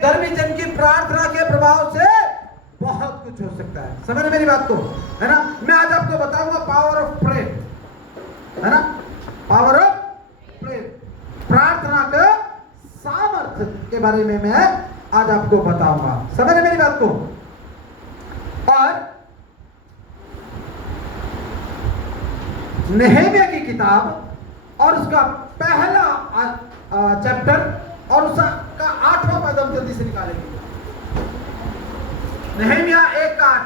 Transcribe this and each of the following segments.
धर्मी जन की प्रार्थना के प्रभाव से बहुत कुछ हो सकता है। समझ रहे मेरी बात को, है ना। मैं आज आपको बताऊंगा पावर ऑफ प्रेयर, है ना, पावर ऑफ प्रेयर, प्रार्थना के सामर्थ्य के बारे में मैं आज आपको बताऊंगा। समझ रहे मेरी बात को। और नेहेमिया की किताब और उसका पहला चैप्टर और उसका 8वां पद हम जल्दी से निकालेंगे। नेहेमिया 1:8।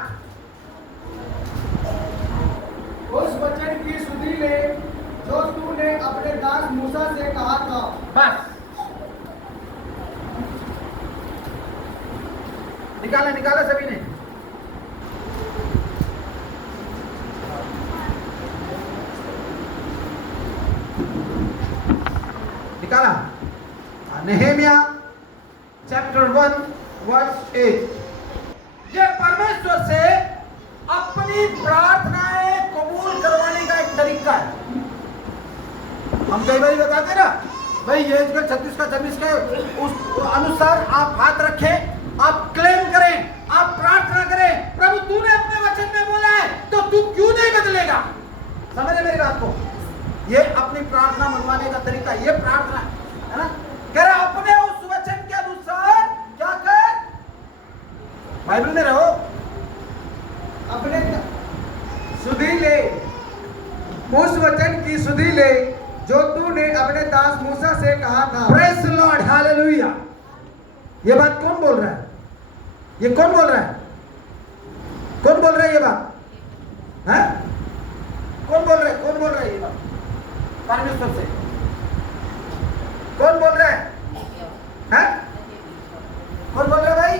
उस वचन की सुधि ले जो तूने अपने दास मूसा से कहा था। बस निकाला सभी ने। निकाला। नेहेमिया चैप्टर 1 वर्स 8। ये परमेश्वर से अपनी प्रार्थनाएं कबूल करवाने का एक तरीका है। हम कई बार बताते ना भाई, ये 36 का 26 के उस अनुसार आप हाथ रखें, आप क्लेम करें, आप प्रार्थना करें। प्रभु तूने अपने वचन में बोला है तो तू क्यों नहीं बदलेगा। समझे मेरी बात को। ये अपनी प्रार्थना मनवाने का तरीका, ये प्रार्थना है ना। कह रहा अपने उस वचन के अनुसार क्या कर, बाइबल में रहो, अपने सुधि ले, उस वचन की सुधि ले जो तूने अपने दास मूसा से कहा था। Praise the Lord, hallelujah. ये बात कौन बोल रहा है? ये कौन बोल रहा है? कौन बोल रहा है ये बात? है कौन बोल रहा है? कौन बोल रहा है ये बात? परमेश्वर से कौन बोल रहा है? हैं? कौन बोल रहा है भाई?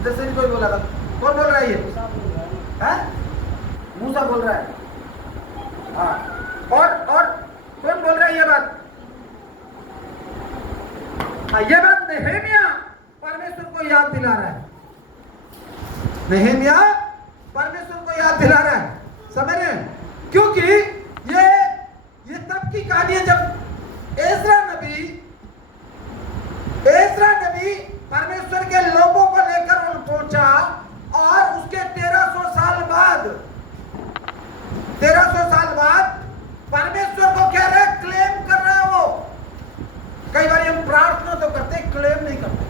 इधर से नहीं कोई बोला था। कौन बोल रहा है ये? हैं? मूसा बोल रहा है। हाँ, और कौन बोल रहा है ये बात? हाँ, ये बात नेहेमिया परमेश्वर को याद दिला रहा है। नेहेमिया परमेश्वर को याद दिला रहा है। समझ रहे हैं? क्योंकि ये तब की कहानी है जब एजरा नबी परमेश्वर के लोगों को लेकर उन पहुंचा और उसके 1300 साल बाद परमेश्वर को कह रहे, क्लेम कर रहा है वो। कई बार हम प्रार्थना तो करते, क्लेम नहीं करते।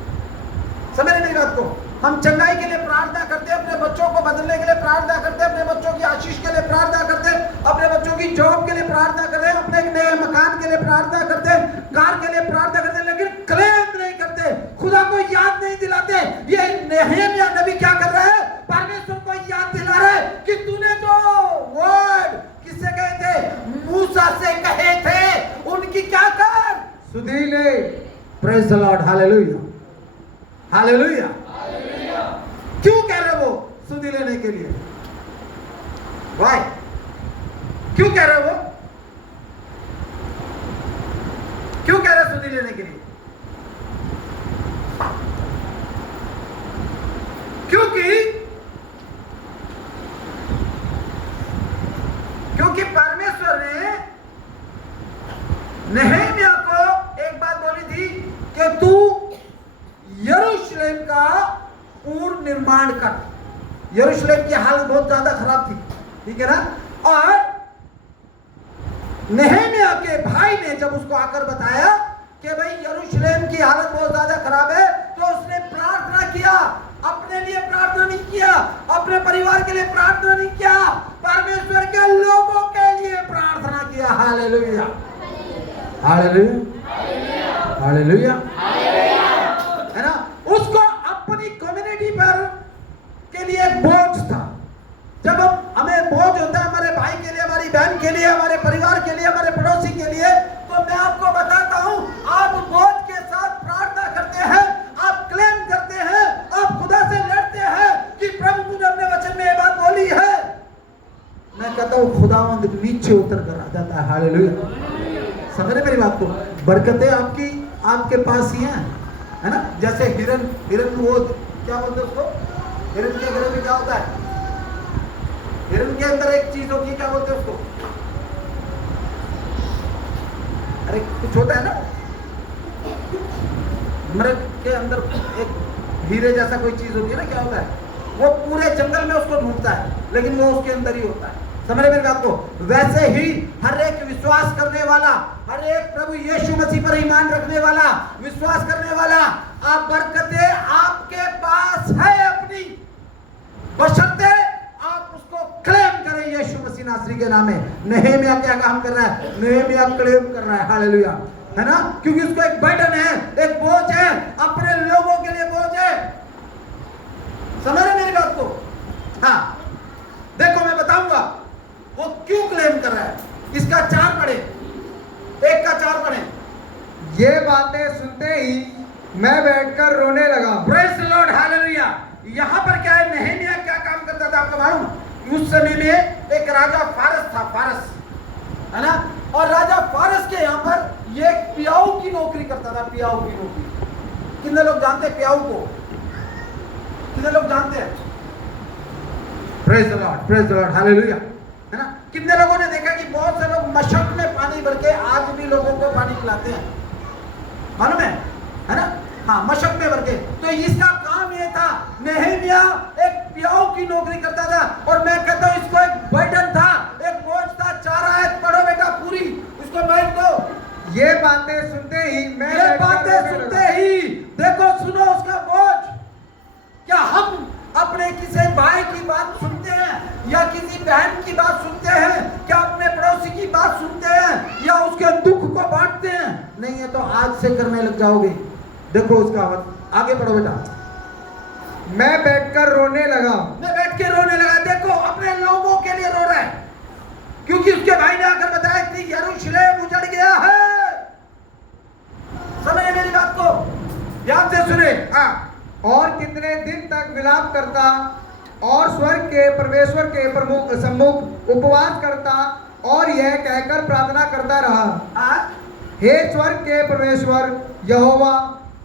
समझ रहे मेरी बात को। हम चंगाई के लिए प्रार्थना करते हैं, अपने बच्चों को बदलने के लिए प्रार्थना करते हैं, अपने बच्चों की आशीष के लिए प्रार्थना करते हैं, अपने बच्चों की जॉब के लिए प्रार्थना करते हैं, अपने नए मकान के लिए प्रार्थना करते हैं, कार के लिए प्रार्थना करते हैं, लेकिन क्लेम नहीं करते, खुदा को याद नहीं दिलाते। ये नेहेमिया नबी क्या कर रहा है? परमेश्वर को याद दिला रहा है कि तूने जो वर्ड किससे कहे थे? मूसा से कहे थे, उनकी क्या कर, सुधि ले। Praise the Lord, hallelujah, hallelujah. क्यों कह रहे वो सुधि लेने के लिए? वाई? क्यों कह रहे वो? क्यों कह रहे सुधि लेने के लिए? क्योंकि परमेश्वर ने नेहेमिया को एक बात बोली थी कि तू यरूशलेम का पूर्ण निर्माण कर। यरूशलेम की हालत बहुत ज्यादा खराब थी, ठीक है ना। और नेहेमिया के भाई ने जब उसको आकर बताया कि भाई यरूशलेम की हालत बहुत ज्यादा खराब है, तो उसने प्रार्थना किया। अपने लिए प्रार्थना नहीं किया, अपने परिवार के लिए प्रार्थना नहीं किया, परमेश्वर के लोगों के लिए प्रार्थना किया। हालेलुया, हालेलुया, हालेलुया, है ना। उसको अपनी कम्युनिटी पर के लिए एक बोझ था। जब हमें बोझ होता है हमारे भाई के लिए, हमारी बहन के लिए, हमारे परिवार के लिए, हमारे पड़ोसी के लिए, तो मैं आपको बताता हूं, आप बोझ के साथ प्रार्थना करते हैं, आप क्लेम करते हैं, आप खुदा से लड़ते हैं कि प्रभु तूने अपने वचन में ये बात बोली है। मैं कहता हूं खुदावंद नीचे उतर कर आ जाता है। हालेलुया। समझ रहे मेरी बात को। बरकतें आपके पास ही हैं, है ना। जैसे हिरन वो क्या बोलते हैं उसको, हिरन के घर में क्या होता है? हिरन के अंदर एक चीज होती है, क्या बोलते हैं उसको? अरे कुछ होता है ना, मृग के अंदर एक हीरे जैसा कोई चीज होती है ना, क्या होता है, वो पूरे जंगल में उसको ढूंढता है, लेकिन वो उसके अंदर ही होता है। समझ मेरी बात को? वैसे ही हर एक विश्वास करने वाला, हर एक प्रभु यीशु मसीह पर ईमान रखने वाला, विश्वास करने वाला, आप बरकतें आपके पास है अपनी, बशर्ते आप उसको क्लेम करें यीशु मसीह नासरी के नाम में। नहम्याह क्या काम कर रहा है? नहम्याह क्लेम कर रहा है, हालेलुया, है ना, क्योंकि उसको एक बर्डन है, एक बोझ है, अपने लोगों के लिए बोझ है। समझ रहे मेरी बात को? हाँ, देखो मैं बताऊंगा वो क्यों क्लेम कर रहा है। इसका 4 पढ़े, 1 का 4 पढ़े। ये बातें सुनते ही मैं बैठकर रोने लगा। Praise the Lord, hallelujah. यहाँ पर क्या है, नहम्याह क्या काम करता था आपको मालूम? उस समय में एक राजा फारस था, फारस, है ना, और राजा फारस के यहाँ पर ये पियाऊ की नौकरी करता था, पियाऊ की नौकरी। कितने लोग जानते हैं पियाऊ को? कितने लोग जानते हैं? प्रेज द लॉर्ड, हालेलुया, है ना। कितने लोगों ने देखा कि बहुत से लोग मशक में पानी भर के आज भी लोगों को पानी पिलाते हैं, मालूम है ना? हाँ, मशक में भर के। तो इसका काम ये था, नहम्याह एक पियाऊ की नौकरी करता था, और मैं कहता हूँ इसको एक बर्डन था, एक बोझ था। 4 आयत पढ़ो बेटा पूरी, उसको बैठ दो। ये बातें सुनते ही मैं ये बातें सुनते ही, देखो सुनो उसका बोझ। क्या हम अपने किसी भाई की बात सुनते हैं या किसी बहन की बात सुनते हैं? क्या अपने पड़ोसी की बात सुनते हैं या उसके दुख को बांटते हैं? नहीं है तो आज से करने लग जाओगे। देखो उसका आगे पढ़ो बेटा। मैं बैठकर रोने लगा। मैं बैठ के रोने लगा। देखो अपने लोगों के लिए रो रहा है, क्योंकि उसके भाई ने आकर बताया कि यरूशलेम उजड़ गया है। समझे मेरी बात को? ध्यान से सुने। हाँ, और कितने दिन तक विलाप करता और स्वर्ग के परमेश्वर के प्रमुख सम्मुख उपवास करता और यह कहकर प्रार्थना करता रहा, हे स्वर्ग के परमेश्वर यहोवा,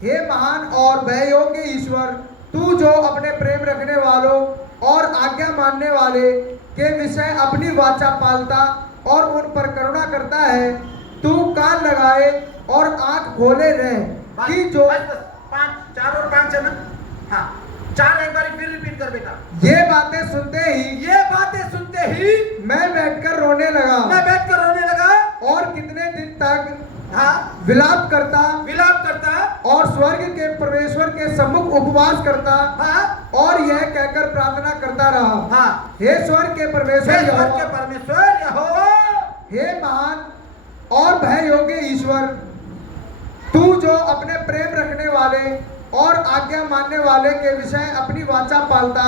हे महान और भययोग्य ईश्वर, तू जो अपने प्रेम रखने वालों और आज्ञा मानने वाले के विषय अपनी वाचा पालता और उन पर करुणा करता है, तू कान लगाए और आंख खोले रहे कि जो 4 और 5 है ना? हाँ, 4 एक बार फिर रिपीट कर बेटा। ये बातें सुनते ही मैं बैठकर रोने लगा। और कितने दिन तक हाँ, विलाप करता और स्वर्ग के परमेश्वर के सम्मुख उपवास करता, हाँ, और यह कहकर प्रार्थना करता रहा, हाँ, हे स्वर्ग के परमेश्वर यहोवा, हे महान और भय योग्य ईश्वर, तू जो अपने प्रेम रखने वाले और आज्ञा मानने वाले के विषय अपनी वाचा पालता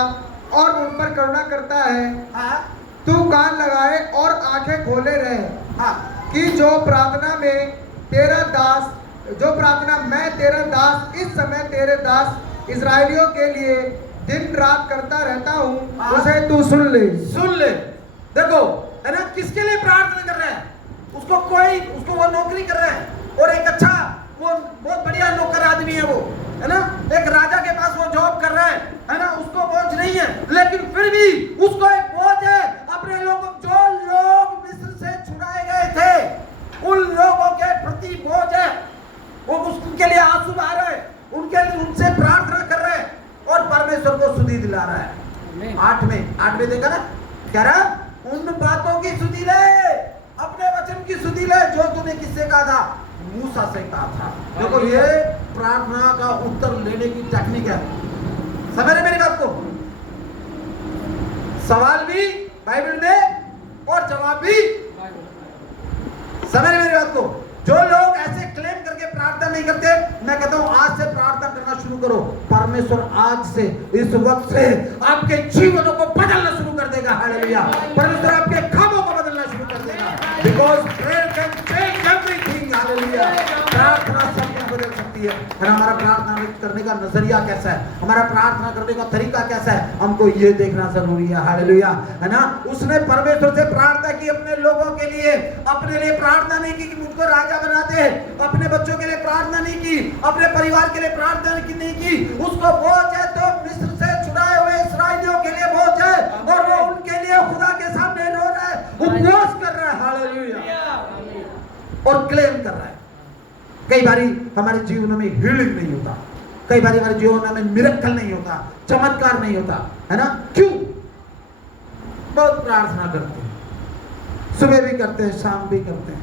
और उन पर करुणा करता है, हाँ, तू कान लगाए और आंखें खोले रहे, हाँ, कि जो प्रार्थना मैं तेरा दास इस समय तेरे दास इस्राएलियों के लिए दिन रात करता रहता हूँ, हाँ, उसे तू सुन ले। देखो है ना, किसके लिए प्रार्थना कर रहे हैं? उसको वो नौकरी कर रहे हैं, और एक अच्छा, वो बहुत बढ़िया नौकर आदमी है, वो है ना, एक राजा के पास वो जॉब कर रहा है ना, उसको बोझ नहीं है, लेकिन फिर भी उसको एक बोझ है अपने लोगों, जो लोग मिस्र से छुड़ाए गए थे उन लोगों के प्रति बोझ है। वो उनके लिए आंसू बहा रहे हैं, उनके लिए उनसे प्रार्थना कर रहे हैं, और परमेश्वर को सुधि दिला रहा है। 8 में देखा ना, कह रहा उन बातों की सुधि ले, अपने वचन की सुधि ले जो तूने किससे कहा था? मूसा से कहा था। देखो ये प्रार्थना का उत्तर लेने की टेक्निक है। समझ रहे मेरी बात को? सवाल भी बाइबल में और जवाब भी। समझ रहे मेरी बात को? जो लोग ऐसे क्लेम करके प्रार्थना नहीं करते, मैं कहता हूं आज से प्रार्थना करना शुरू करो। परमेश्वर आज से, इस वक्त से आपके जीवनों को बदलना शुरू कर देगा। हालेलुया। परमेश्वर आपके खामों को बदलना शुरू कर देगा, because prayer can change everything. Hallelujah. प्रार्थना सब कुछ बदल सकती है। और हमारा प्रार्थना करने का नजरिया कैसा है, हमारा प्रार्थना करने का तरीका कैसा है, हमको ये देखना जरूरी है। हालेलुया, है ना। उसने परमेश्वर से प्रार्थना की अपने लोगों के लिए, अपने लिए प्रार्थना नहीं की कि मुझको राजा बना दे, अपने बच्चों के लिए प्रार्थना नहीं की, अपने परिवार के लिए प्रार्थना नहीं की। उसको बोझ है तो मिस्र से छुड़ाए हुए इस्राएलियों के लिए बोझ है, और वो उनके लिए खुदा के सामने रो रहा है, उपवास कर रहा है। हालेलुया। और क्लेम कर रहा है। कई बारी हमारे जीवन में हीलिंग नहीं होता, कई बारी हमारे जीवन में मिरेकल नहीं होता, चमत्कार नहीं होता, है ना? क्यों? बहुत प्रार्थना करते हैं, सुबह भी करते हैं, शाम भी करते हैं,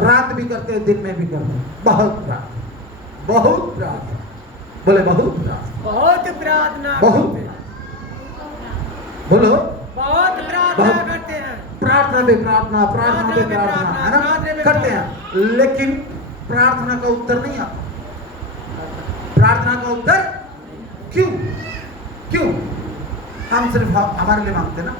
रात भी करते हैं, दिन में भी करते हैं, बहुत प्रार्थना, बहुत प्रार्थना, बोले बहुत प्रार्थना, बहुत प्रार्थना बहुत करते हैं। बोलो बहुत प्रार्थना बहुत। करते हैं। प्रार्थना पे प्रार्थना, प्रार्थना पे प्रार्थना पे प्रार्थना, है ना? प्रार्थना पे करते हैं, लेकिन प्रार्थना का उत्तर नहीं आता। प्रार्थना का उत्तर क्यों? क्यों? हम सिर्फ हमारे लिए मांगते ना।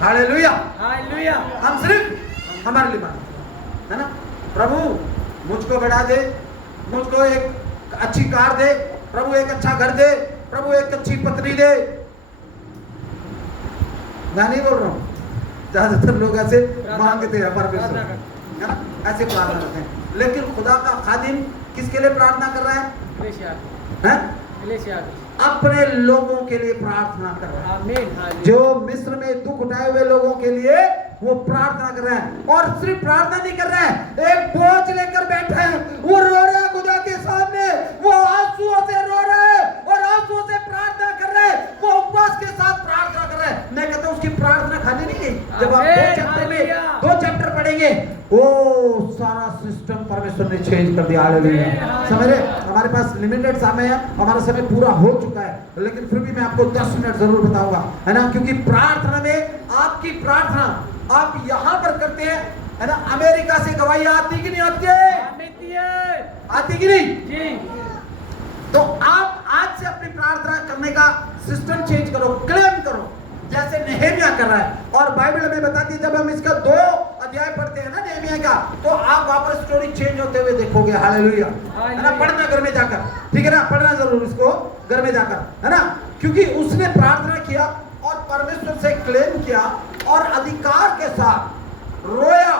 हालेलुया। हालेलुया। हम सिर्फ हमारे लिए मांगते, है ना? प्रभु मुझको बढ़ा दे, मुझको एक अच्छी कार दे, प्रभु एक अच्छा घर दे, प्रभु एक अच्छी पत्नी दे। मैं नहीं बोल रहा हूँ, ज्यादातर लोग ऐसे मांगते हैं परमेश्वर, प्रार्थना करते है ना? ऐसे प्रार्थना करते हैं, लेकिन खुदा का खादिम किसके लिए प्रार्थना कर रहा है? हैं? अपने लोगों के लिए प्रार्थना कर रहा है। आमीन। जो मिस्र में दुख उठाए हुए लोगों के लिए वो प्रार्थना कर रहा है, और सिर्फ प्रार्थना नहीं कर रहा है, एक बोझ लेकर बैठा है, वो रो रहा है खुदा के सामने, वो आंसुओं से रो रहा है और आंसुओं से प्रार्थना कर रहा है, वो उपवास के साथ प्रार्थना कर रहा है। मैं कहता हूँ उसकी प्रार्थना खाली नहीं है। जब आप दो चैप्टर पढ़ेंगे, वो सारा सिस्टम परमेश्वर ने चेंज कर दिया। हालेलुया। समझ रहे? हमारे पास लिमिटेड समय है, हमारा समय पूरा हो चुका है, लेकिन फिर भी मैं आपको 10 मिनट जरूर बताऊंगा, है ना? क्योंकि प्रार्थना में आपकी प्रार्थना आप यहां पर करते हैं, है ना? अमेरिका से गवाही आती कि नहीं आती है? आती कि नहीं? जी। तो आप आज से अपनी प्रार्थना करने का सिस्टम चेंज करो, क्लेम करो, जैसे नेहेमिया कर रहा है। और बाइबल में बताती है, जब हम इसका 2 अध्याय पढ़ते हैं ना नेहेमिया का, तो आप वापस स्टोरी चेंज होते हुए देखोगे। हालेलुया। है ना? पढ़ना घर में जाकर, ठीक है ना? पढ़ना जरूर इसको घर में जाकर, है ना? क्योंकि उसने प्रार्थना किया और परमेश्वर से क्लेम किया और अधिकार के साथ रोया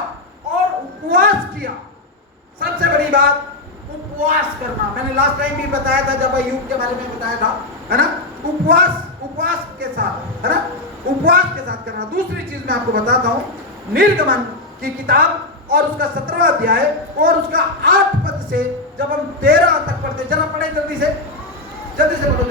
और उपवास किया। सबसे बड़ी बात उपवास करना। मैंने लास्ट टाइम भी बताया था, जब अय्यूब के बारे में बताया था, है ना? उपवास के साथ, है ना? उपवास के साथ करना। दूसरी चीज मैं आपको बताता हूं, निर्गमन की किताब और उसका 17वां अध्याय और उसका 8 पद से जब हम 13 तक पढ़ते, जरा पढ़े जल्दी से पढ़ो।